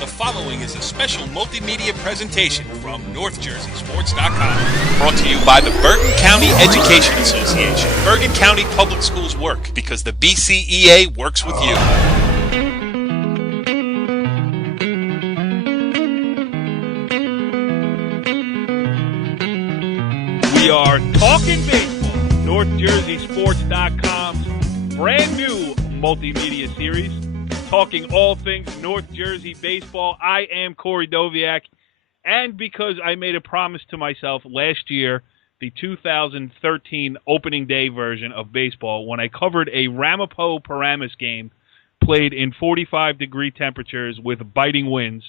The following is a special multimedia presentation from NorthJerseySports.com. Brought to you by the Bergen County Education Association. Bergen County Public Schools work because the BCEA works with you. We are Talkin Baseball, NorthJerseySports.com's brand new multimedia series, talking all things North Jersey baseball. I am Corey Doviak, and because I made a promise to myself last year, the 2013 opening day version of baseball, when I covered a Ramapo-Paramus game played in 45-degree temperatures with biting winds,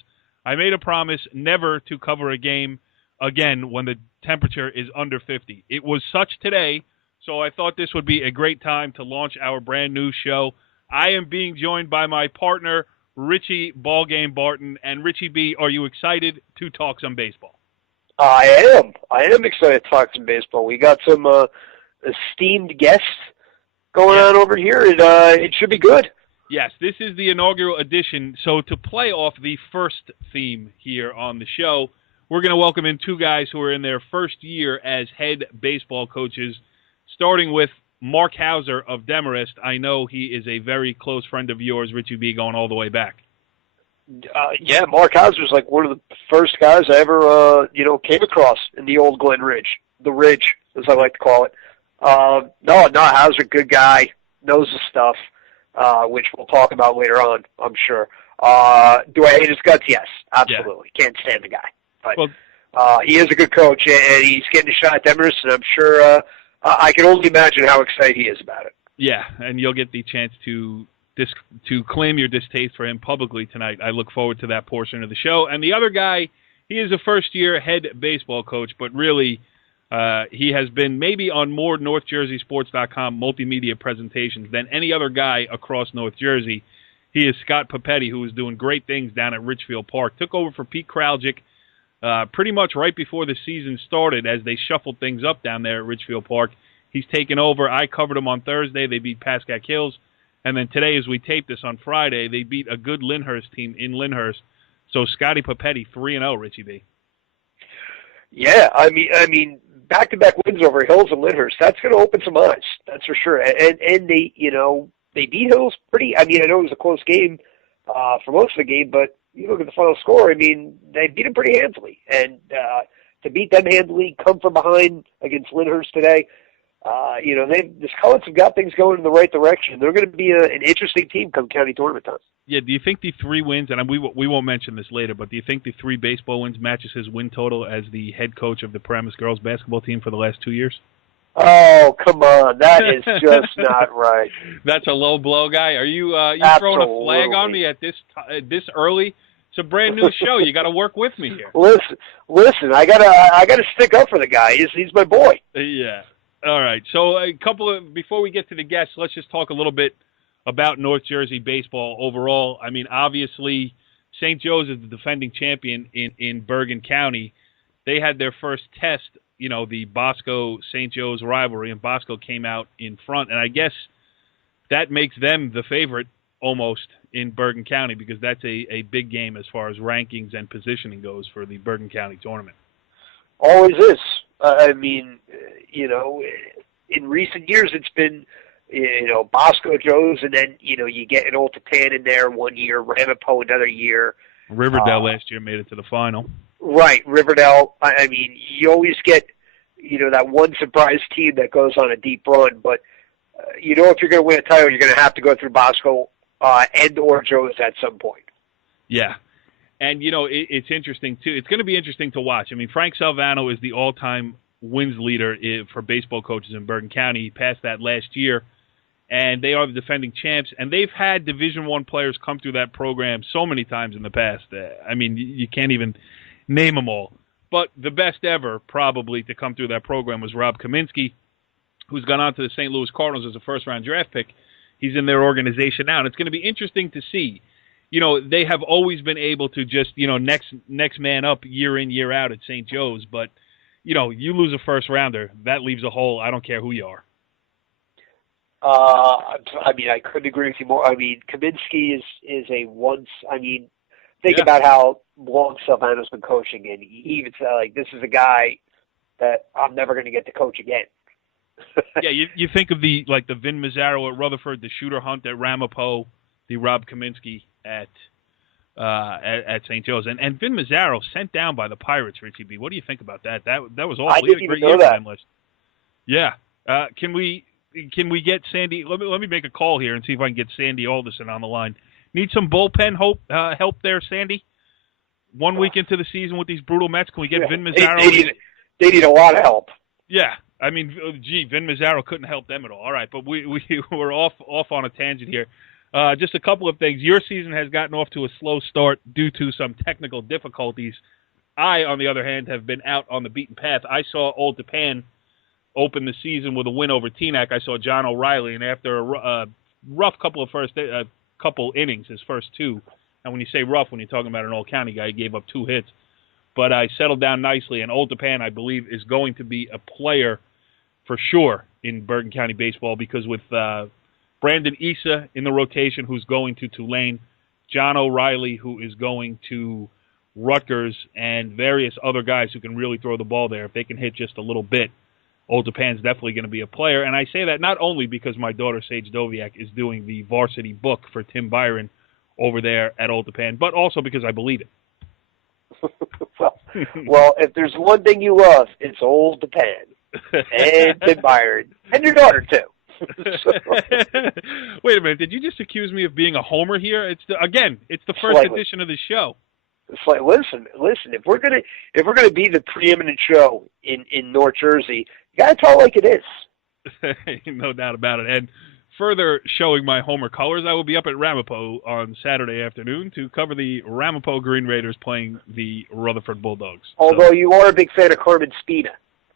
I made a promise never to cover a game again when the temperature is under 50. It was such today, so I thought this would be a great time to launch our brand new show. I am being joined by my partner, Richie Ballgame Barton. And Richie B, are you excited to talk some baseball? I am excited to talk some baseball. We got some esteemed guests going on over here. It should be good. Yes, this is the inaugural edition. So to play off the first theme here on the show, we're going to welcome in two guys who are in their first year as head baseball coaches, starting with Marc Houser of Demarest. I know he is a very close friend of yours, Richie B, going all the way back. Yeah, Marc Houser is like one of the first guys I ever, came across in the old Glen Ridge. The Ridge, as I like to call it. No, Houser, good guy, knows the stuff, which we'll talk about later on, I'm sure. Do I hate his guts? Yes, absolutely. Yeah. Can't stand the guy. But he is a good coach, and he's getting a shot at Demarest, and I'm sure I can only imagine how excited he is about it. Yeah, and you'll get the chance to claim your distaste for him publicly tonight. I look forward to that portion of the show. And the other guy, he is a first-year head baseball coach, but really he has been maybe on more NorthJerseySports.com multimedia presentations than any other guy across North Jersey. He is Scott Papetti, who is doing great things down at Ridgefield Park. Took over for Pete Kraljic pretty much right before the season started as they shuffled things up down there at Ridgefield Park. He's taken over. I covered him on Thursday. They beat Pascack Hills. And then today, as we tape this on Friday, they beat a good Lyndhurst team in Lyndhurst. So Scotty Papetti, 3-0, Richie B. Yeah, I mean, back-to-back wins over Hills and Lyndhurst. That's going to open some eyes. That's for sure. And they, they beat Hills pretty. I know it was a close game for most of the game, but you look at the final score, they beat them pretty handily. And to beat them handily, come from behind against Lyndhurst today, the Scarlets have got things going in the right direction. They're going to be an interesting team come county tournament time. Yeah, do you think the 3 wins, and we won't mention this later, but do you think the 3 baseball wins matches his win total as the head coach of the Paramus girls basketball team for the last 2 years? Oh, come on. That is just not right. That's a low blow, guy. Are you throwing a flag on me at this early? It's a brand new show. You got to work with me here. Listen. I gotta stick up for the guy. He's my boy. Yeah. All right. So before we get to the guests, let's just talk a little bit about North Jersey baseball overall. Obviously, St. Joe's is the defending champion in Bergen County. They had their first test, the Bosco-St. Joe's rivalry, and Bosco came out in front. And I guess that makes them the favorite almost in Bergen County because that's a big game as far as rankings and positioning goes for the Bergen County tournament. Always is. In recent years it's been, Bosco Joe's, and then, you get an old Tatan in there one year, Ramapo another year. Riverdale last year made it to the final. Right, Riverdale. You always get, that one surprise team that goes on a deep run, but, if you're going to win a title, you're going to have to go through Bosco and or Joe's at some point. Yeah. And, it's interesting, too. It's going to be interesting to watch. Frank Salvano is the all-time wins leader for baseball coaches in Bergen County. He passed that last year, and they are the defending champs. And they've had Division I players come through that program so many times in the past. You can't even name them all. But the best ever, probably, to come through that program was Rob Kaminsky, who's gone on to the St. Louis Cardinals as a first-round draft pick. He's in their organization now, and it's going to be interesting to see. They have always been able to just, next man up year in, year out at St. Joe's. But, you lose a first-rounder, that leaves a hole. I don't care who you are. I couldn't agree with you more. Kaminsky is a once, think about how long Silvano's been coaching, and he even said, like, this is a guy that I'm never going to get to coach again. Yeah, you think of the Vin Mazzaro at Rutherford, the Shooter Hunt at Ramapo, the Rob Kaminsky at St. Joe's, and Vin Mazzaro sent down by the Pirates, Richie B. What do you think about that? That was awesome. I didn't even know that. Yeah. Can we get Sandy? Let me make a call here and see if I can get Sandy Alderson on the line. Need some bullpen help there, Sandy? 1 week into the season with these brutal Mets, can we get Vin Mazzaro? They need a lot of help. Yeah. I mean, Vin Mazzaro couldn't help them at all. All right, but we're off on a tangent here. Just a couple of things. Your season has gotten off to a slow start due to some technical difficulties. I, on the other hand, have been out on the beaten path. I saw Old Japan open the season with a win over Teaneck. I saw John O'Reilly, and after a rough couple innings, his first two, and when you say rough, when you're talking about an all-county guy, he gave up 2 hits. But I settled down nicely, and Old Japan, I believe, is going to be a player for sure in Bergen County baseball because with Brandon Issa in the rotation, who's going to Tulane, John O'Reilly, who is going to Rutgers, and various other guys who can really throw the ball there. If they can hit just a little bit, Old Japan's definitely going to be a player. And I say that not only because my daughter, Sage Doviak, is doing the varsity book for Tim Byron over there at Old Japan, but also because I believe it. well, if there's one thing you love, it's Old Japan. And Tim Byron. And your daughter, too. Wait a minute. Did you just accuse me of being a homer here? It's the first edition of the show. It's like, listen. If we're gonna be the preeminent show in North Jersey, you gotta tell it like it is. No doubt about it. And further showing my homer colors, I will be up at Ramapo on Saturday afternoon to cover the Ramapo Green Raiders playing the Rutherford Bulldogs. Although you are a big fan of Carmen Spina.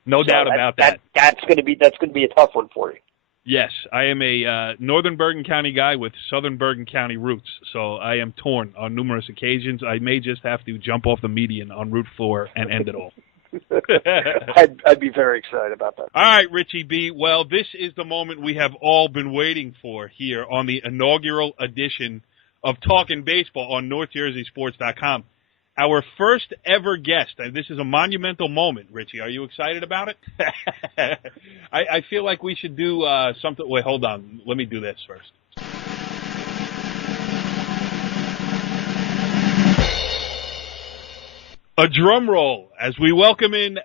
No doubt about that. That's going to be a tough one for you. Yes, I am a Northern Bergen County guy with Southern Bergen County roots, so I am torn on numerous occasions. I may just have to jump off the median on Route 4 and end it all. I'd be very excited about that. All right, Richie B. Well, this is the moment we have all been waiting for here on the inaugural edition of Talkin Baseball on NorthJerseySports.com. Our first ever guest, and this is a monumental moment, Richie. Are you excited about it? I feel like we should do something. Wait, hold on. Let me do this first. A drum roll as we welcome in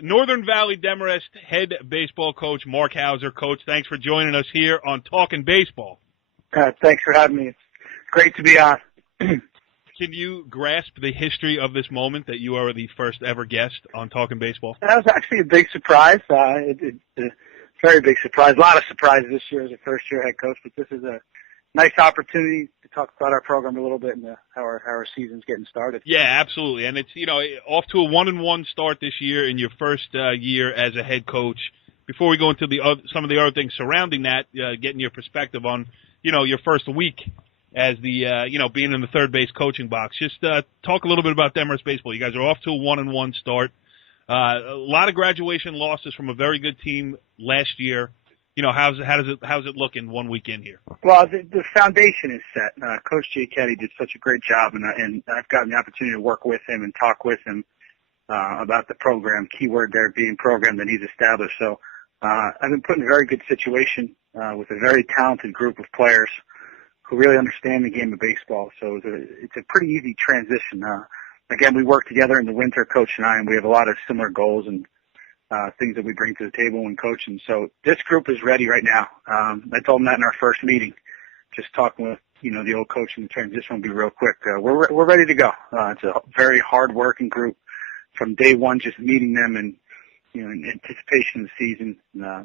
Northern Valley Demarest head baseball coach Marc Houser. Coach, thanks for joining us here on Talkin Baseball. Thanks for having me. It's great to be on. Can you grasp the history of this moment that you are the first ever guest on Talkin Baseball? That was actually a big surprise. It's a very big surprise. A lot of surprises this year as a first-year head coach, but this is a nice opportunity to talk about our program a little bit and how our season's getting started. Yeah, absolutely. And it's, off to a 1-1 start this year in your first year as a head coach. Before we go into some of the other things surrounding that, getting your perspective on, your first week as the, being in the third base coaching box. Just talk a little bit about Demarest baseball. You guys are off to a 1-1 start. A lot of graduation losses from a very good team last year. How's it looking 1 week in here? Well, the foundation is set. Coach Giacchetti did such a great job, and I've gotten the opportunity to work with him and talk with him about the program. Keyword there being program that he's established. So I've been put in a very good situation with a very talented group of players who really understand the game of baseball. So it's a pretty easy transition. Again, we work together in the winter, Coach and I, and we have a lot of similar goals and things that we bring to the table when coaching. So this group is ready right now. I told them that in our first meeting, just talking with, the old coach, and the transition will be real quick. We're ready to go. It's a very hard-working group from day one, just meeting them and, in anticipation of the season,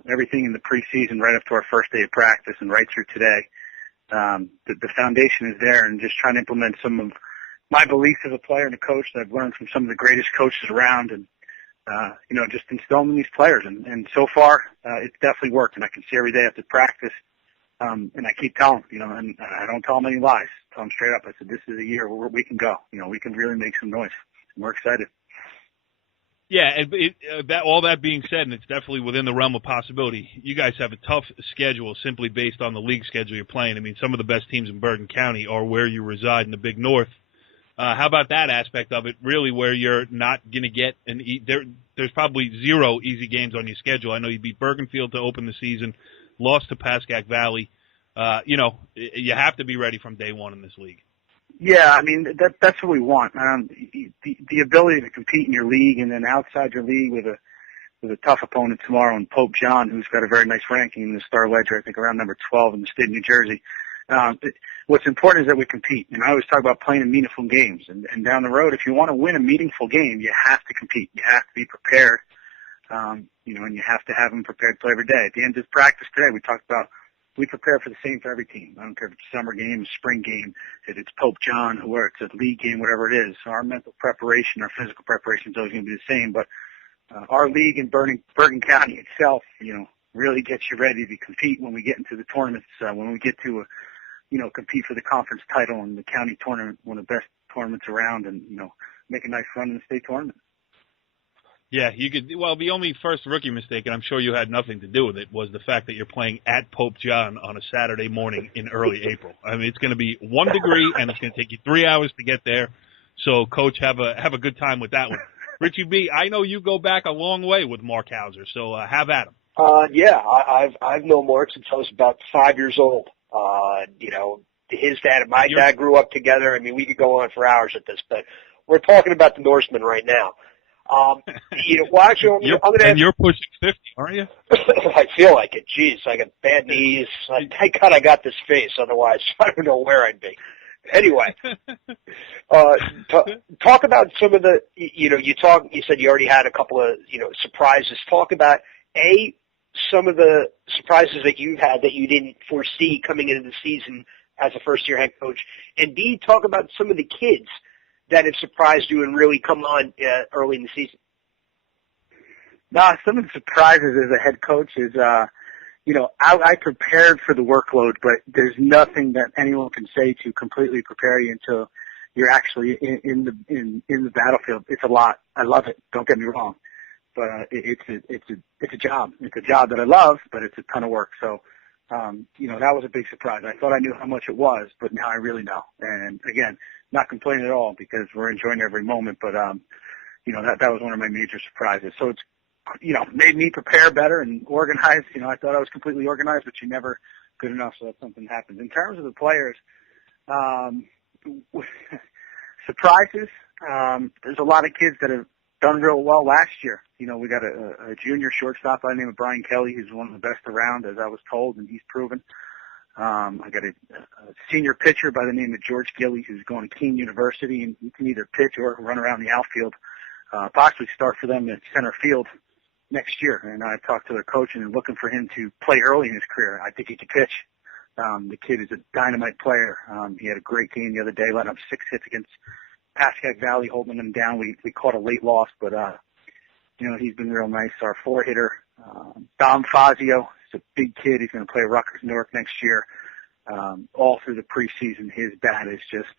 everything in the preseason right up to our first day of practice and right through today. The foundation is there, and just trying to implement some of my beliefs as a player and a coach that I've learned from some of the greatest coaches around, and just instill them in these players. And so far, it's definitely worked, and I can see every day after practice. And I keep telling them, and I don't tell them any lies. I tell them straight up. I said, this is a year where we can go. We can really make some noise. And we're excited. Yeah, all that being said, and it's definitely within the realm of possibility, you guys have a tough schedule simply based on the league schedule you're playing. I mean, some of the best teams in Bergen County are where you reside in the Big North. How about that aspect of it, really, where you're not going to get there's probably 0 easy games on your schedule. I know you beat Bergenfield to open the season, lost to Pascack Valley. You have to be ready from day one in this league. Yeah, I mean, that's what we want. The ability to compete in your league and then outside your league with a tough opponent tomorrow in Pope John, who's got a very nice ranking in the Star Ledger, I think around number 12 in the state of New Jersey. What's important is that we compete. And I always talk about playing in meaningful games. And down the road, if you want to win a meaningful game, you have to compete. You have to be prepared. And you have to have them prepared to play every day. At the end of practice today, we talked about we prepare for the same for every team. I don't care if it's a summer game, a spring game, if it's Pope John, or it's a league game, whatever it is. So our mental preparation, our physical preparation is always going to be the same. But our league in Bergen County itself, really gets you ready to compete when we get into the tournaments. When we get to compete for the conference title and the county tournament, one of the best tournaments around, and make a nice run in the state tournament. Yeah, you could. Well, the only first rookie mistake, and I'm sure you had nothing to do with it, was the fact that you're playing at Pope John on a Saturday morning in early April. I mean, it's going to be 1 degree, and it's going to take you 3 hours to get there. So, Coach, have a good time with that one. Richie B, I know you go back a long way with Marc Houser, so have at him. Yeah, I've known Mark since I was about 5 years old. His dad and my dad grew up together. I mean, we could go on for hours at this, but we're talking about the Norseman right now. Actually, you're pushing 50, aren't you? I feel like it. Jeez, I got bad knees. Thank God I got this face. Otherwise, I don't know where I'd be. Anyway, talk about some of the, you said you already had a couple of, surprises. Talk about, some of the surprises that you've had that you didn't foresee coming into the season as a first-year head coach, and B, talk about some of the kids that have surprised you and really come on early in the season. Some of the surprises as a head coach is, I prepared for the workload, but there's nothing that anyone can say to completely prepare you until you're actually in the battlefield. It's a lot. I love it. Don't get me wrong, but it's a job. It's a job that I love, but it's a ton of work. So, that was a big surprise. I thought I knew how much it was, but now I really know. And again, not complaining at all because we're enjoying every moment. But that was one of my major surprises. So it's made me prepare better and organize. I thought I was completely organized, but you're never good enough, so that something happens. In terms of the players, surprises, there's a lot of kids that have done real well last year. We got a junior shortstop by the name of Brian Kelly, who's one of the best around, as I was told, and he's proven. I got a senior pitcher by the name of George Gilly, who's going to Keene University, and he can either pitch or run around the outfield, possibly start for them at center field next year. And I talked to their coach and looking for him to play early in his career. I think he could pitch. The kid is a dynamite player. He had a great game the other day, let up 6 hits against Pascack Valley, holding them down. We caught a late loss, but he's been real nice. Our 4-hitter, Dom Fazio, is a big kid. He's going to play Rutgers Newark next year. All through the preseason, his bat is just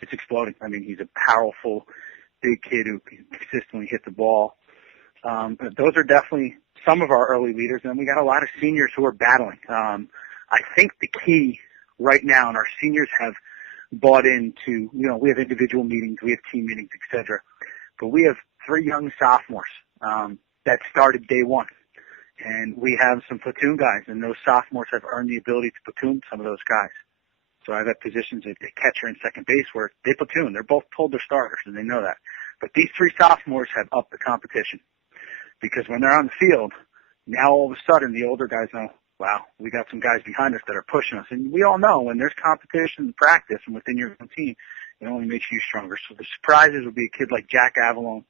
it's exploding. I mean, he's a powerful, big kid who can consistently hit the ball. Those are definitely some of our early leaders, and we got a lot of seniors who are battling. I think the key right now, and our seniors have bought into, we have individual meetings, we have team meetings, etc. But we have 3 young sophomores that started day one. And we have some platoon guys, and those sophomores have earned the ability to platoon some of those guys. So I've had positions at catcher and second base where they platoon. They're both told they're starters, and they know that. But these 3 sophomores have upped the competition. Because when they're on the field, now all of a sudden the older guys know, wow, we got some guys behind us that are pushing us. And we all know when there's competition in practice and within your own team, it only makes you stronger. So the surprises would be a kid like Jack Avalone,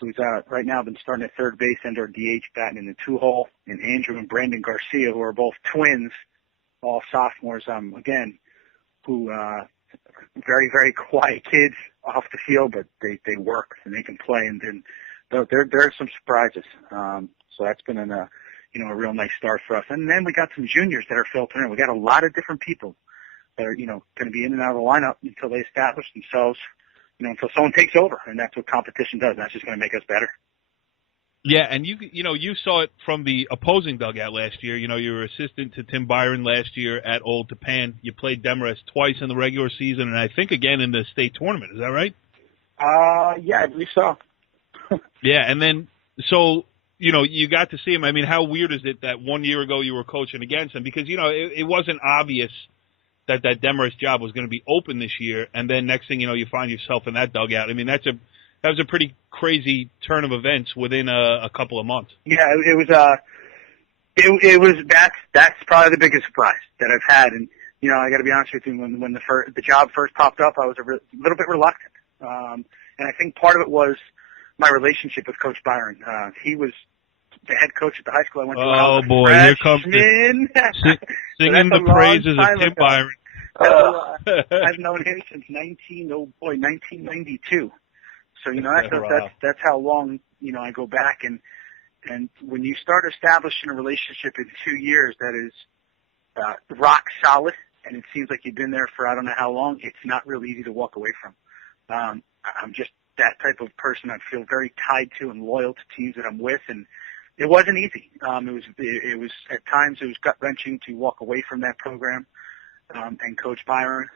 who's right now been starting at third base and or DH, batting in the 2-hole, and Andrew and Brandon Garcia, who are both twins, all sophomores, again, who very, very quiet kids off the field, but they work and they can play. And then there are some surprises. So that's been a real nice start for us. And then we got some juniors that are filtering in. We got a lot of different people that are, going to be in and out of the lineup until they establish themselves, until someone takes over. And that's what competition does. That's just going to make us better. Yeah, and you saw it from the opposing dugout last year. You were assistant to Tim Byron last year at Old Japan. You played Demarest twice in the regular season, and I think again in the state tournament. Is that right? Yeah, I believe so. Yeah, and then so you got to see him. I mean, how weird is it that 1 year ago you were coaching against him? Because it wasn't obvious that Demarest job was going to be open this year, and then next thing you know, you find yourself in that dugout. I mean, that was a pretty crazy turn of events within a couple of months. Yeah, it was. That's probably the biggest surprise that I've had, and I got to be honest with you. When the job first popped up, I was a little bit reluctant, and I think part of it was my relationship with Coach Byron. He was the head coach at the high school I went to. Oh boy, here comes singing the praises of Tim Byron. I've known him since 1992. So that's how long I go back, and when you start establishing a relationship in 2 years that is rock solid, and it seems like you've been there for I don't know how long, it's not really easy to walk away from. I'm just that type of person. I feel very tied to and loyal to teams that I'm with, and it wasn't easy. It was at times it was gut wrenching to walk away from that program and Coach Byron,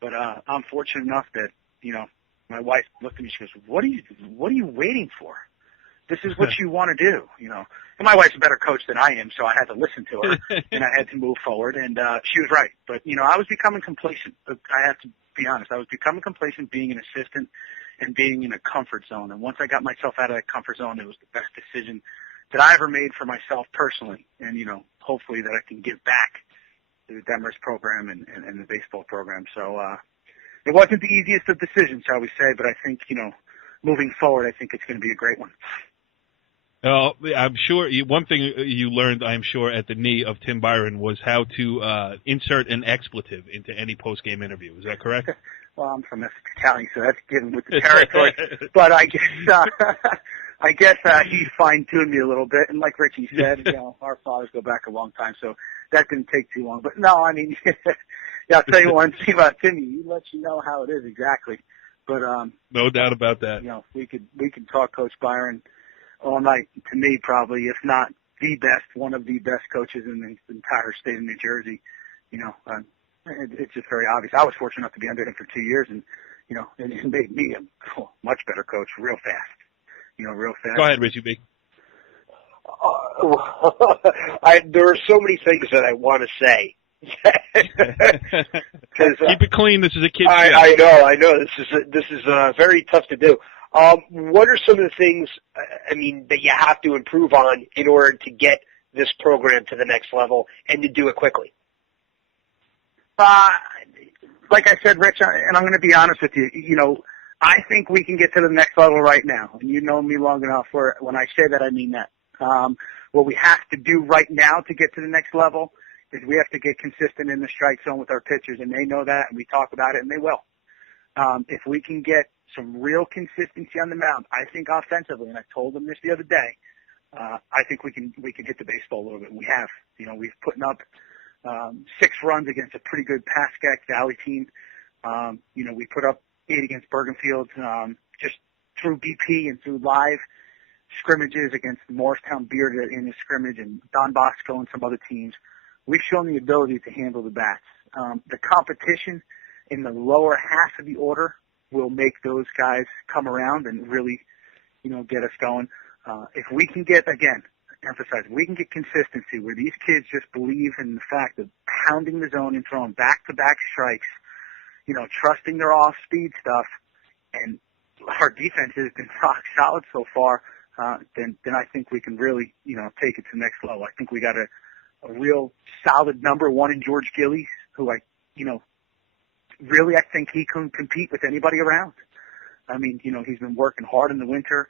but I'm fortunate enough that my wife looked at me. She goes, "What are you waiting for? This is what you want to do." And my wife's a better coach than I am, so I had to listen to her and I had to move forward. And she was right. But I was becoming complacent. I have to be honest. I was becoming complacent being an assistant and being in a comfort zone. And once I got myself out of that comfort zone, it was the best decision that I ever made for myself personally. And hopefully that I can give back to the Demarest program and the baseball program. So it wasn't the easiest of decisions, shall we say, but I think, moving forward, I think it's going to be a great one. I'm sure one thing you learned, I'm sure, at the knee of Tim Byron was how to insert an expletive into any post-game interview. Is that correct? Well, I'm from Essex County, so that's given with the territory. But I guess he fine-tuned me a little bit. And like Richie said, our fathers go back a long time, so that didn't take too long. But no, I mean, I'll tell you one thing about Timmy. He lets you know how it is exactly. But no doubt about that. We could talk Coach Byron all night. To me, probably, if not the best, one of the best coaches in the entire state of New Jersey. It's just very obvious. I was fortunate enough to be under him for 2 years, and it made me a much better coach real fast. Real fast. Go ahead, Richie B. There are so many things that I want to say. Keep it clean. This is a kid's show. I know. This is very tough to do. What are some of the things, that you have to improve on in order to get this program to the next level and to do it quickly? Like I said, Rich, and I'm going to be honest with you, I think we can get to the next level right now. And you know me long enough where when I say that, I mean that. What we have to do right now to get to the next level is we have to get consistent in the strike zone with our pitchers, and they know that, and we talk about it, and they will. If we can get some real consistency on the mound, I think offensively, and I told them this the other day, I think we can hit the baseball a little bit. We have. We've putting up 6 runs against a pretty good Pascack Valley team. We put up 8 against Bergenfield, just through BP and through live scrimmages against Morristown Beard in a scrimmage and Don Bosco and some other teams. We've shown the ability to handle the bats. The competition in the lower half of the order will make those guys come around and really, get us going. If we can get, again, emphasize, we can get consistency where these kids just believe in the fact of pounding the zone and throwing back-to-back strikes, trusting their off-speed stuff, and our defense has been rock solid so far, then I think we can really, take it to the next level. I think we got a real solid number one in George Gillies, who I think he can compete with anybody around. He's been working hard in the winter.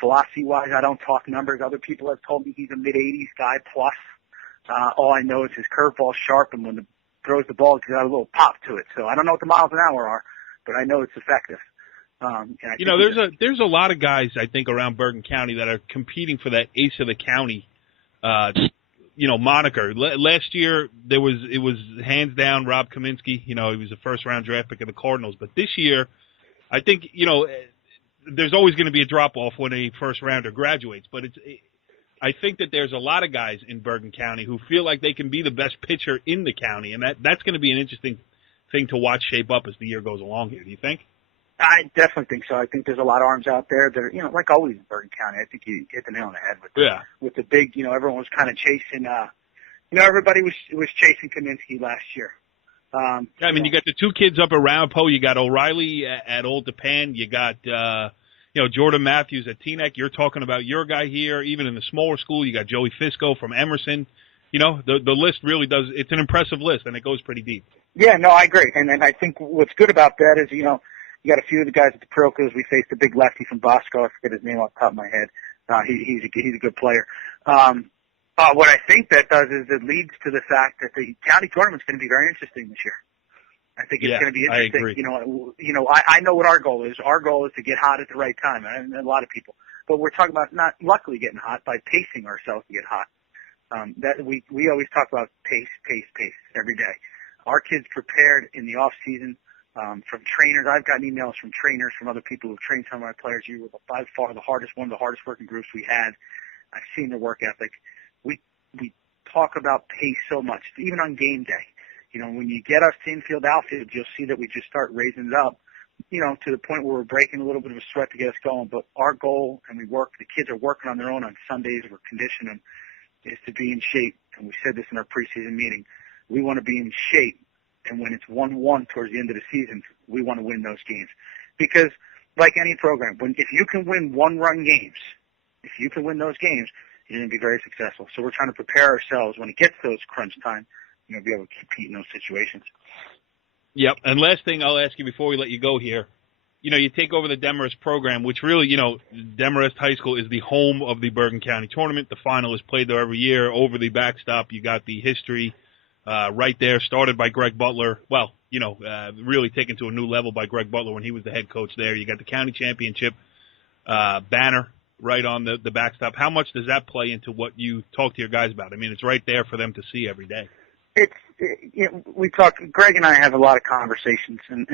Velocity-wise, I don't talk numbers. Other people have told me he's a mid-80s guy plus. All I know is his curveball's sharp, and when he throws the ball, it's got a little pop to it. So I don't know what the miles an hour are, but I know it's effective. There's a lot of guys, I think, around Bergen County that are competing for that ace of the county moniker. Last year, it was hands down Rob Kaminsky. He was a first-round draft pick of the Cardinals. But this year, I think, there's always going to be a drop-off when a first-rounder graduates, but I think that there's a lot of guys in Bergen County who feel like they can be the best pitcher in the county, and that's going to be an interesting thing to watch shape up as the year goes along here. Do you think? I definitely think so. I think there's a lot of arms out there that are, like always in Bergen County. I think you hit the nail on the head with the big, everyone was kind of chasing, everybody was chasing Kaminsky last year. You got the two kids up at Ramapo. You got O'Reilly at Old Japan. You got, Jordan Matthews at Teaneck. You're talking about your guy here. Even in the smaller school, you got Joey Fisco from Emerson. The list really does. It's an impressive list, and it goes pretty deep. Yeah, no, I agree. And I think what's good about that is, you got a few of the guys at the Pirocas. We faced a big lefty from Bosco. I forget his name off the top of my head. He's a good player. What I think that does is it leads to the fact that the county tournament's going to be very interesting this year. I think it's going to be interesting. I agree. I know what our goal is. Our goal is to get hot at the right time, and a lot of people. But we're talking about not luckily getting hot by pacing ourselves to get hot. That we always talk about pace every day. Our kids prepared in the off season from trainers. I've gotten emails from trainers, from other people who've trained some of my players. You were by far one of the hardest working groups we had. I've seen their work ethic. We talk about pace so much, even on game day. When you get us to infield, outfield, you'll see that we just start raising it up, to the point where we're breaking a little bit of a sweat to get us going. But our goal, and the kids are working on their own on Sundays, we're conditioning, is to be in shape. And we said this in our preseason meeting. We want to be in shape. And when it's 1-1 towards the end of the season, we want to win those games. Because like any program, if you can win one-run games, if you can win those games, you're going to be very successful. So we're trying to prepare ourselves when it gets to those crunch time, be able to compete in those situations. Yep. And last thing I'll ask you before we let you go here, you take over the Demarest program, which really, Demarest High School is the home of the Bergen County tournament. The final is played there every year. Over the backstop, you got the history right there, started by Greg Butler. Well, really taken to a new level by Greg Butler when he was the head coach there. You got the county championship banner right on the backstop. How much does that play into what you talk to your guys about? I mean, it's right there for them to see every day. We talk. Greg and I have a lot of conversations and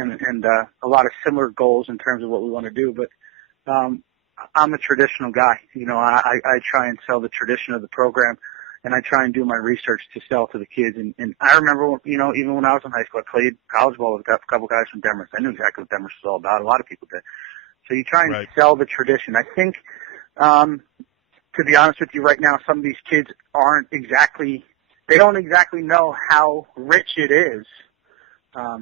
a lot of similar goals in terms of what we want to do. But I'm a traditional guy. I try and sell the tradition of the program, and I try and do my research to sell to the kids. And I remember, even when I was in high school, I played college ball with a couple guys from Demarest. I knew exactly what Demarest was all about. A lot of people did. So you try and sell the tradition. I think, to be honest with you, right now, some of these kids they don't exactly know how rich it is. I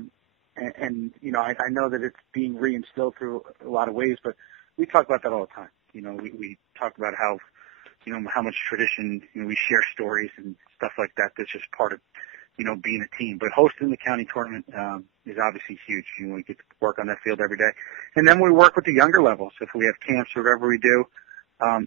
know that it's being reinstilled through a lot of ways, but we talk about that all the time. We talk about how much tradition, we share stories and stuff like that. That's just part of, being a team. But hosting the county tournament is obviously huge. We get to work on that field every day. And then we work with the younger levels. If we have camps or whatever we do,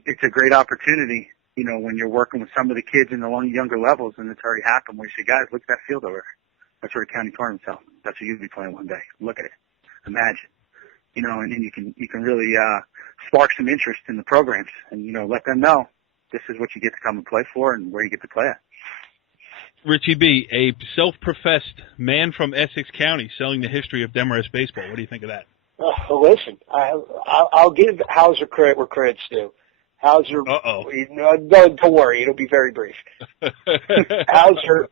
it's a great opportunity, when you're working with some of the kids in the younger levels, and it's already happened, where you say, guys, look at that field over there. That's where the county tournament's held. That's what you'll be playing one day. Look at it. Imagine. And then you can really spark some interest in the programs and, let them know this is what you get to come and play for and where you get to play at. Richie B., a self-professed man from Essex County selling the history of Demarest baseball. What do you think of that? Listen, I'll give Houser credit where credit's due. Houser, don't worry, it'll be very brief. Houser,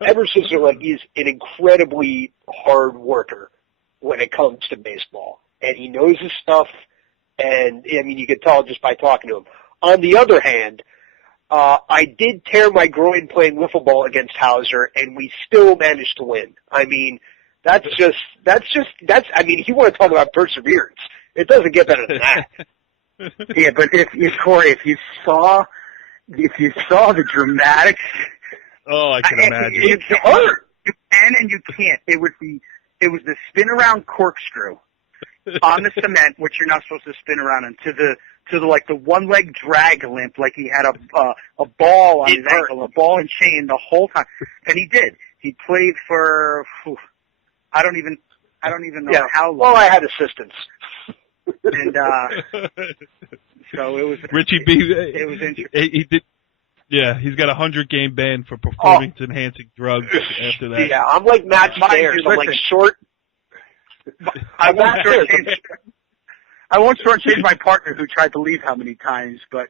ever since he's an incredibly hard worker when it comes to baseball, and he knows his stuff. And you can tell just by talking to him. On the other hand, I did tear my groin playing wiffle ball against Houser, and we still managed to win. That's you want to talk about perseverance. It doesn't get better than that. Yeah, but Corey, if you saw the dramatics, I can imagine. You can and you can't. It was the spin around corkscrew on the cement, which you're not supposed to spin around, and to the one leg drag limp, like he had a ball on his ankle, a ball and chain the whole time, and he did. He played for I don't even know how long. Well, I had assistance. And so it was Richie B. It was interesting. He did. Yeah, he's got a 100-game ban for performance-enhancing drugs after that. Yeah, I'm like Matt Stairs. I'm like short. I won't shortchange my partner who tried to leave how many times, but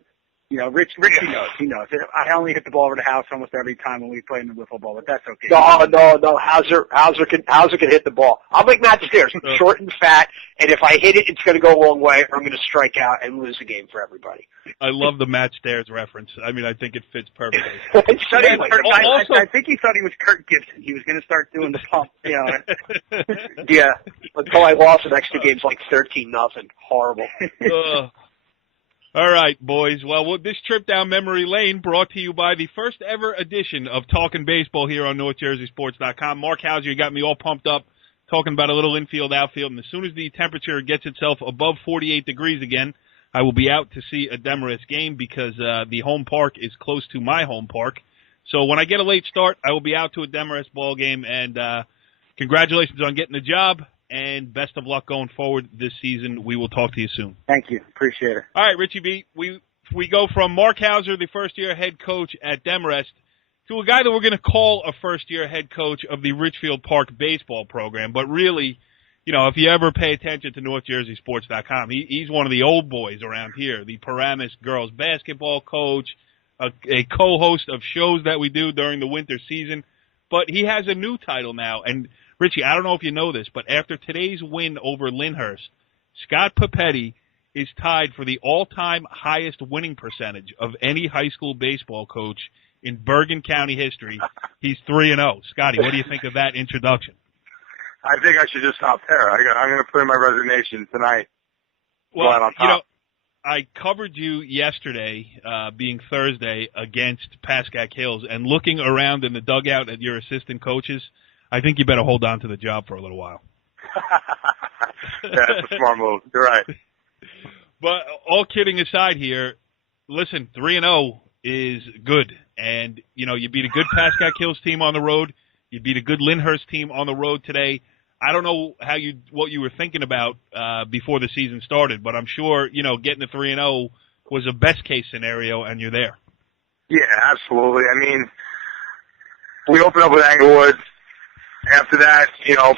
Richie knows. He knows. I only hit the ball over the house almost every time when we play in the wiffle ball, but that's okay. No. Houser can hit the ball. I'm like Matt Stairs, short and fat, and if I hit it, it's going to go a long way, or I'm going to strike out and lose the game for everybody. I love the Matt Stairs reference. I mean, I think it fits perfectly. I think he thought he was Kurt Gibson. He was going to start doing the pump. Yeah, until I lost the next two games like 13-0. Horrible. All right, boys. Well, this trip down memory lane brought to you by the first ever edition of Talkin Baseball here on NorthJerseySports.com. Marc Houser, you got me all pumped up talking about a little infield, outfield, and as soon as the temperature gets itself above 48 degrees again, I will be out to see a Demarest game because the home park is close to my home park. So when I get a late start, I will be out to a Demarest ball game, and congratulations on getting the job. And best of luck going forward this season. We will talk to you soon. Thank you. Appreciate it. All right, Richie B. We go from Marc Houser, the first-year head coach at Demarest, to a guy that we're going to call a first-year head coach of the Ridgefield Park baseball program. But really, if you ever pay attention to NorthJerseySports.com, he's one of the old boys around here, the Paramus girls basketball coach, a co-host of shows that we do during the winter season. But he has a new title now, and Richie, I don't know if you know this, but after today's win over Lyndhurst, Scott Papetti is tied for the all-time highest winning percentage of any high school baseball coach in Bergen County history. He's 3-0. Scotty, what do you think of that introduction? I think I should just stop there. I'm going to put in my resignation tonight. Well, I covered you yesterday, being Thursday, against Pascack Hills, and looking around in the dugout at your assistant coaches, I think you better hold on to the job for a little while. Yeah, that's a smart move. You're right. But all kidding aside here, listen, 3-0 is good. And, you beat a good Pascack Hills team on the road. You beat a good Lyndhurst team on the road today. I don't know what you were thinking about before the season started, but I'm sure, getting to 3-0 was a best-case scenario, and you're there. Yeah, absolutely. I mean, we opened up with Englewood. After that,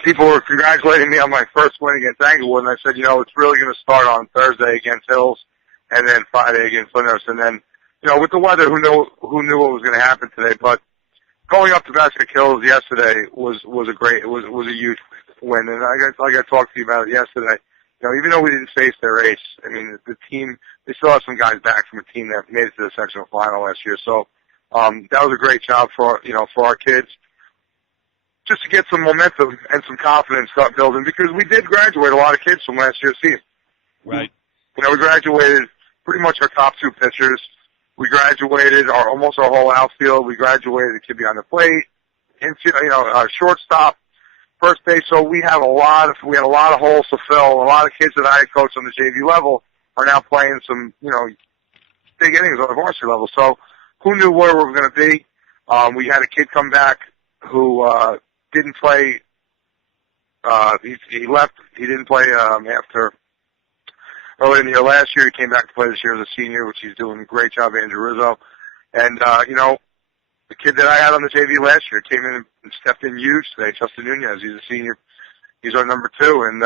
people were congratulating me on my first win against Englewood, and I said, it's really going to start on Thursday against Hills, and then Friday against Lyndhurst, and then, with the weather, who knew what was going to happen today? But going up to Pascack Hills yesterday was a huge win, and I talked to you about it yesterday. Even though we didn't face their ace, I mean, the team, they still have some guys back from a team that made it to the sectional final last year. So that was a great job for our kids, just to get some momentum and some confidence start building, because we did graduate a lot of kids from last year's season. Right. We graduated pretty much our top two pitchers. We graduated almost our whole outfield. We graduated the kid behind the plate, our shortstop, first base. So we had a lot of holes to fill. A lot of kids that I had coached on the JV level are now playing some, big innings on the varsity level. So who knew where we were going to be? We had a kid come back who didn't play. He left. He didn't play after early in the year last year. He came back to play this year as a senior, which he's doing a great job, Andrew Rizzo. And, the kid that I had on the JV last year came in and stepped in huge today, Justin Nunez. He's a senior. He's our number 2, and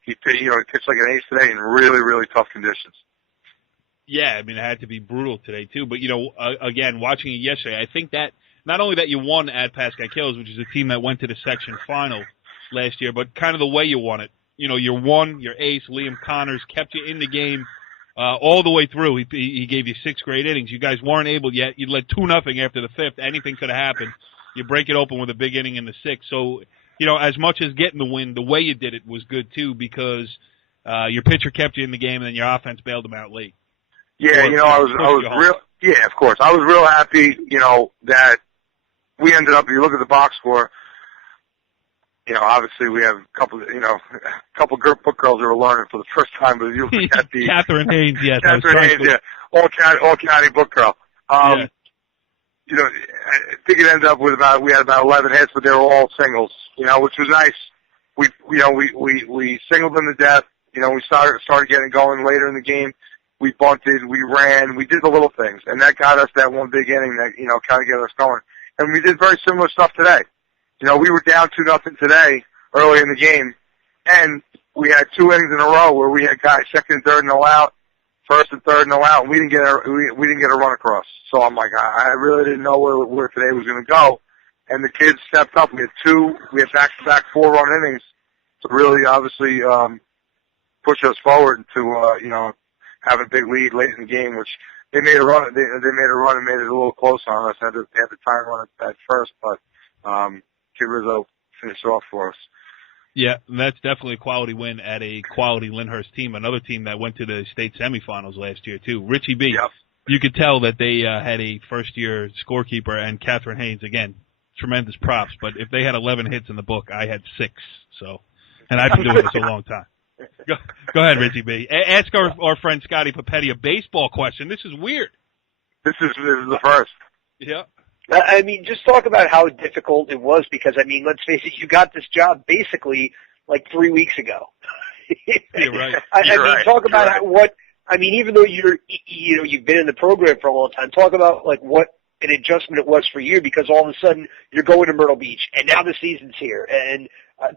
he pitched like an ace today in really, really tough conditions. Yeah, I mean, it had to be brutal today, too. But, again, watching it yesterday, I think that not only that you won at Pascack Hills, which is a team that went to the section final last year, but kind of the way you won it. Your ace, Liam Connors, kept you in the game all the way through. He gave you 6 great innings. You guys weren't able yet. You led 2-0 after the 5th. Anything could have happened. You break it open with a big inning in the 6th. So, as much as getting the win, the way you did it was good, too, because your pitcher kept you in the game and then your offense bailed them out late. Yeah, I was real. Yeah, of course. I was real happy, that we ended up, if you look at the box score, obviously we have a couple book girls that were learning for the first time, but you look at the Catherine Haynes, yes. Catherine Haynes, yeah. All county book girl. Yeah. I think it ended up with we had about 11 hits, but they were all singles, which was nice. We singled them to death. We started getting going later in the game. We bunted, we ran, we did the little things, and that got us that one big inning that, kind of got us going. And we did very similar stuff today. We were down 2-0 today, early in the game, And we had 2 innings in a row where we had guys second and third no out, first and third no out, and we didn't get a run across. So I'm like, I really didn't know where today was going to go. And the kids stepped up. We had back-to-back 4-run innings to really obviously push us forward to have a big lead late in the game, which they made a run. They made a run and made it a little close on us. They had to try and run at first, but Kid Rizzo finished off for us. Yeah, that's definitely a quality win at a quality Lyndhurst team. Another team that went to the state semifinals last year too. Richie B. Yep. You could tell that they had a first-year scorekeeper, and Catherine Haynes, again, tremendous props. But if they had 11 hits in the book, I had 6. So, and I've been doing this a long time. Go ahead, Richie B. Ask our friend Scotty Papetti a baseball question. This is weird. This is the first. Yeah. I mean, just talk about how difficult it was because, I mean, let's face it, you got this job basically like 3 weeks ago. You're right. I mean, talk about even though you've been in the program for a long time, talk about like what an adjustment it was for you because all of a sudden you're going to Myrtle Beach and now the season's here and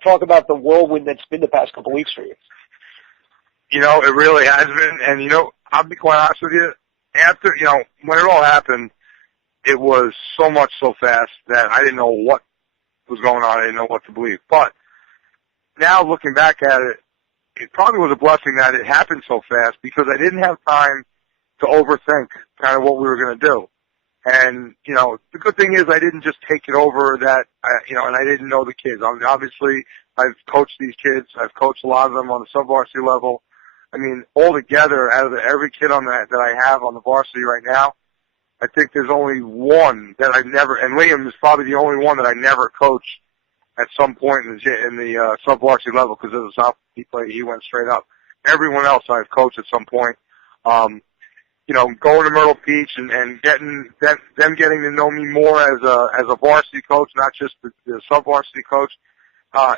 talk about the whirlwind that's been the past couple weeks for you. It really has been, and I'll be quite honest with you. After when it all happened, it was so much so fast that I didn't know what was going on. I didn't know what to believe. But now looking back at it, it probably was a blessing that it happened so fast because I didn't have time to overthink kind of what we were going to do. And, the good thing is I didn't just take it over that, and I didn't know the kids. Obviously, I've coached these kids. I've coached a lot of them on the sub-varsity level. I mean, altogether, out of every kid on that I have on the varsity right now, I think there's only one that I've never, and Liam is probably the only one that I never coached at some point in the sub-varsity level because as a sophomore he went straight up. Everyone else I've coached at some point. Going to Myrtle Beach and getting them getting to know me more as a varsity coach, not just the sub-varsity coach.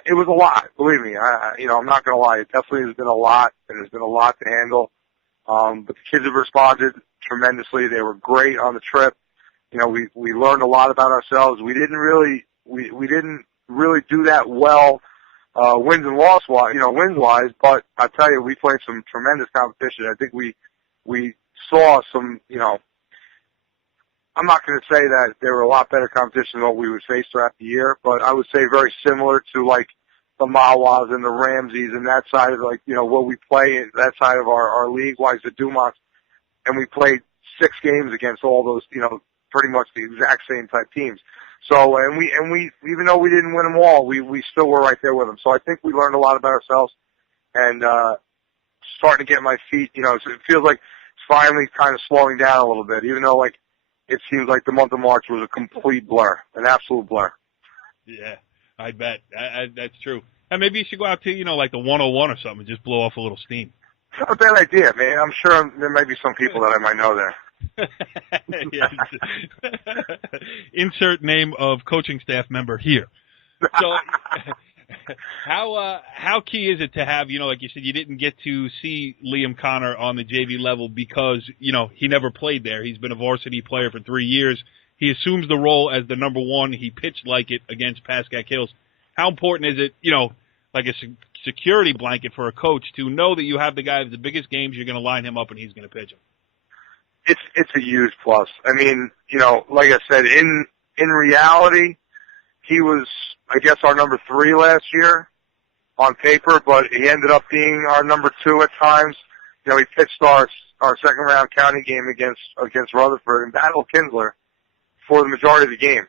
It was a lot, believe me. I'm not going to lie. It definitely has been a lot, and there's been a lot to handle. But the kids have responded tremendously. They were great on the trip. We learned a lot about ourselves. We didn't really do that well, wins and loss wins wise. But I tell you, we played some tremendous competition. I think we saw some. I'm not going to say that there were a lot better competition than what we would face throughout the year, but I would say very similar to like the Mawas and the Ramseys and that side of what we play in that side of our league-wise, the Dumonts, and we played 6 games against all those, pretty much the exact same type teams. So, and we even though we didn't win them all, we still were right there with them. So I think we learned a lot about ourselves and, starting to get my feet, so it feels like it's finally kind of slowing down a little bit, even though it seems like the month of March was a complete blur, an absolute blur. Yeah, I bet. That's true. And maybe you should go out to, like the 101 or something and just blow off a little steam. It's not a bad idea, man. I'm sure there might be some people that I might know there. Yes. Insert name of coaching staff member here. So how key is it to have, like you said, you didn't get to see Liam Connor on the JV level because, he never played there. He's been a varsity player for 3 years. He assumes the role as the number 1. He pitched like it against Pascack Hills. How important is it, like a security blanket for a coach to know that you have the guy with the biggest games, you're going to line him up and he's going to pitch him? It's a huge plus. I mean, like I said, in reality, he was, I guess, our number 3 last year on paper, but he ended up being our number 2 at times. He pitched our second round county game against Rutherford and battled Kinsler for the majority of the game.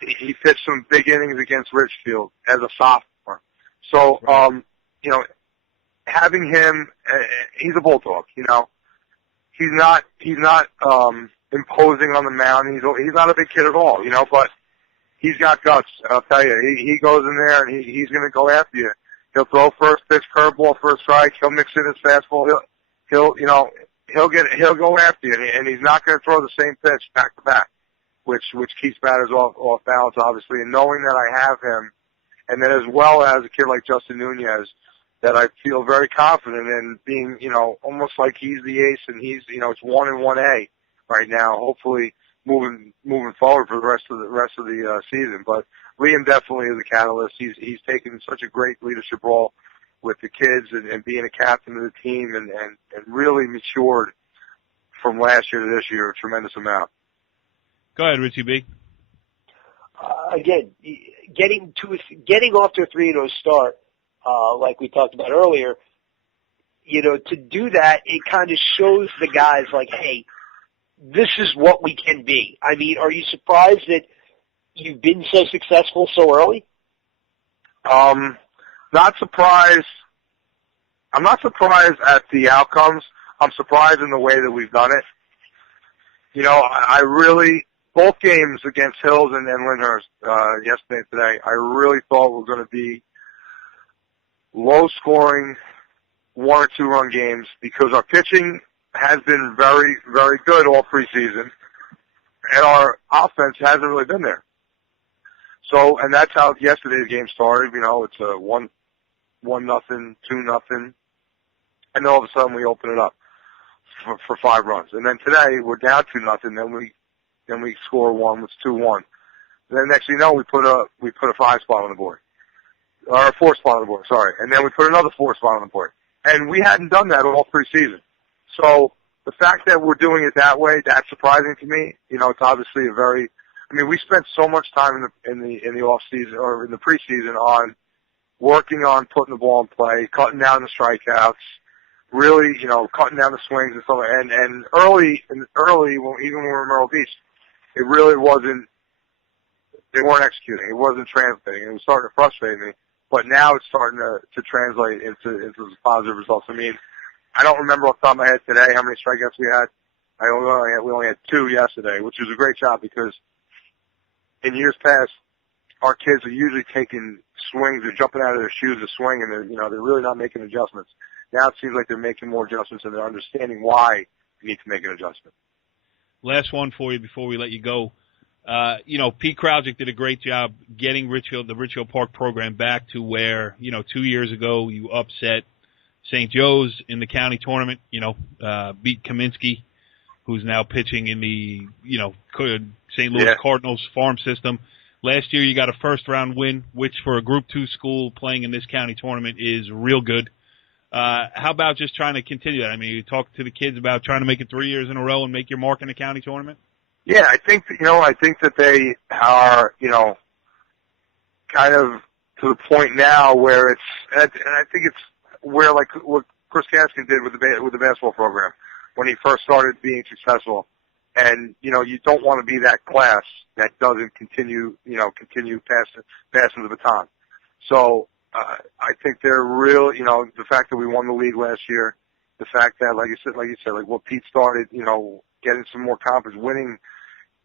He pitched some big innings against Ridgefield as a sophomore. So, having him, he's a bulldog. He's not imposing on the mound. He's not a big kid at all. But he's got guts. I'll tell you, he goes in there and he's going to go after you. He'll throw first pitch, curveball, first strike. He'll mix in his fastball. He'll go after you, and he's not going to throw the same pitch back to back, which keeps batters off balance, obviously. And knowing that I have him, and then as well as a kid like Justin Nunez, that I feel very confident in being, almost like he's the ace, and he's, it's 1 and 1A right now. Hopefully, moving forward for the rest of the season. But Liam definitely is a catalyst. He's taken such a great leadership role with the kids and being a captain of the team and really matured from last year to this year a tremendous amount. Go ahead, Richie B. Again, getting off to a 3-0 start, like we talked about earlier, to do that, it kind of shows the guys like, hey, this is what we can be. I mean, are you surprised that you've been so successful so early? Not surprised. I'm not surprised at the outcomes. I'm surprised in the way that we've done it. I really, both games against Hills and Lyndhurst yesterday and today, I really thought were going to be low-scoring 1 or 2 run games because our pitching has been very, very good all preseason, and our offense hasn't really been there. So, and that's how yesterday's game started. It's a 1-0, 2-0, and then all of a sudden we open it up for 5 runs. And then today we're down 2-0. Then we score 1. It's 2-1. And then next thing you know, we put a 5 spot on the board, or a 4 spot on the board. Sorry. And then we put another 4 spot on the board. And we hadn't done that all preseason. So the fact that we're doing it that way, that's surprising to me. It's obviously we spent so much time in the off season or in the preseason on working on putting the ball in play, cutting down the strikeouts, really, cutting down the swings and stuff. And early, even when we were in Myrtle Beach, it really wasn't. They weren't executing. It wasn't translating. It was starting to frustrate me. But now it's starting to translate into positive results. I don't remember off the top of my head today how many strikeouts we had. We only had 2 yesterday, which was a great job because in years past, our kids are usually taking swings or jumping out of their shoes to swing, and they're really not making adjustments. Now it seems like they're making more adjustments, and they're understanding why you need to make an adjustment. Last one for you before we let you go. Pete Kraujic did a great job getting the Ridgefield Park program back to where, 2 years ago you upset St. Joe's in the county tournament, beat Kaminsky, who's now pitching in the, St. Louis Cardinals farm system. Last year you got a first-round win, which for a Group 2 school playing in this county tournament is real good. How about just trying to continue that? You talk to the kids about trying to make it 3 years in a row and make your mark in the county tournament? Yeah, I think that they are, kind of to the point now where it's, and I think it's where like what Chris Gaskin did with the basketball program when he first started being successful. And, you don't want to be that class that doesn't continue passing the baton. So, I think they're real, the fact that we won the league last year, the fact that, like you said, what Pete started, getting some more confidence,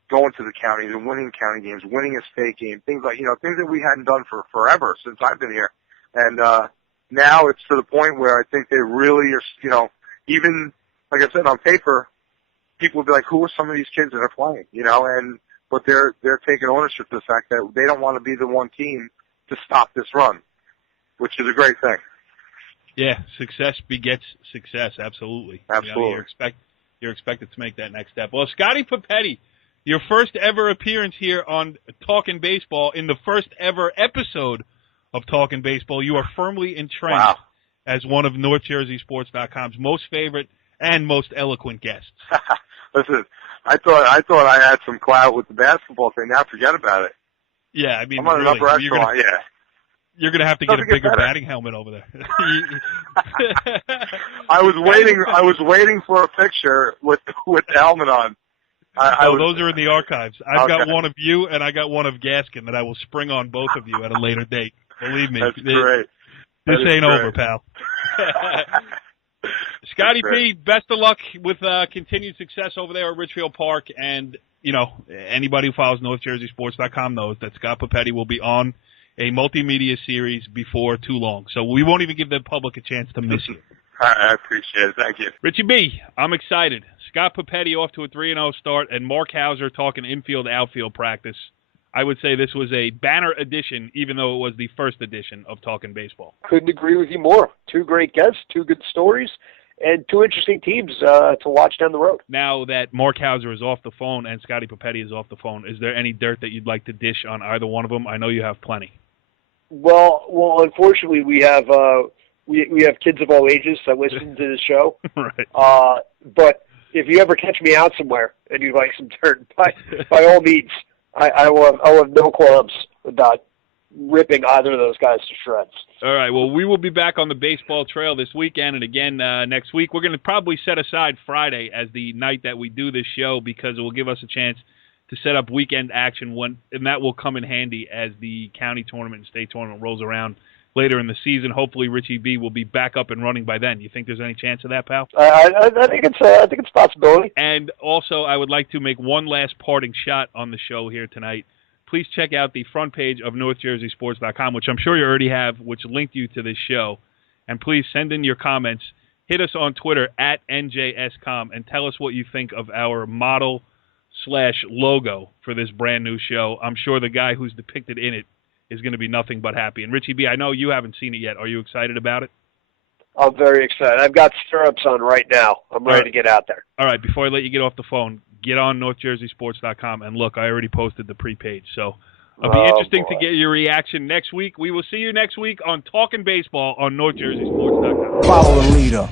going to the counties and winning county games, winning a state game, things that we hadn't done for forever since I've been here. And, now it's to the point where I think they really are, even, like I said, on paper, people will be like, who are some of these kids that are playing, but they're taking ownership to the fact that they don't want to be the one team to stop this run, which is a great thing. Yeah, success begets success, absolutely. Absolutely. You're expected to make that next step. Well, Scotty Papetti, your first ever appearance here on Talkin Baseball in the first ever episode of Talkin Baseball. You are firmly entrenched as one of NorthJerseySports.com's most favorite and most eloquent guests. Listen, I thought I had some clout with the basketball thing. Now forget about it. Yeah, I'm on an upper echelon. You're going to have to get a bigger batting helmet over there. I was waiting for a picture with the helmet on. Those are in the archives. I've got one of you and I got one of Gaskin that I will spring on both of you at a later date. Believe me. That's great. This ain't over, pal. Scotty P, best of luck with continued success over there at Ridgefield Park. And, anybody who follows NorthJerseySports.com knows that Scott Papetti will be on a multimedia series before too long. So we won't even give the public a chance to miss you. I appreciate it. Thank you. Richie B, I'm excited. Scott Papetti off to a 3-0 start, and Marc Houser talking infield-outfield practice. I would say this was a banner edition, even though it was the first edition of Talkin Baseball. Couldn't agree with you more. 2 great guests, 2 good stories, and two interesting teams to watch down the road. Now that Marc Houser is off the phone and Scotty Papetti is off the phone, is there any dirt that you'd like to dish on either one of them? I know you have plenty. Well, unfortunately, we have kids of all ages that listen to the show. Right. But if you ever catch me out somewhere and you'd like some dirt, by all means, I will have no qualms about ripping either of those guys to shreds. All right, well, we will be back on the baseball trail this weekend and again next week. We're going to probably set aside Friday as the night that we do this show because it will give us a chance to set up weekend action, and that will come in handy as the county tournament and state tournament rolls around later in the season. Hopefully Richie B will be back up and running by then. You think there's any chance of that, pal? I think it's a possibility. And also, I would like to make one last parting shot on the show here tonight. Please check out the front page of NorthJerseySports.com, which I'm sure you already have, which linked you to this show. And please send in your comments. Hit us on Twitter at NJSCom and tell us what you think of our model/logo for this brand new show. I'm sure the guy who's depicted in it is going to be nothing but happy. And Richie B, I know you haven't seen it yet. Are you excited about it? I'm very excited. I've got stirrups on right now. I'm ready to get out there. All right, before I let you get off the phone, get on NorthJerseySports.com and look, I already posted the pre-page. So it'll be interesting to get your reaction next week. We will see you next week on Talkin Baseball on NorthJerseySports.com. Follow the leader.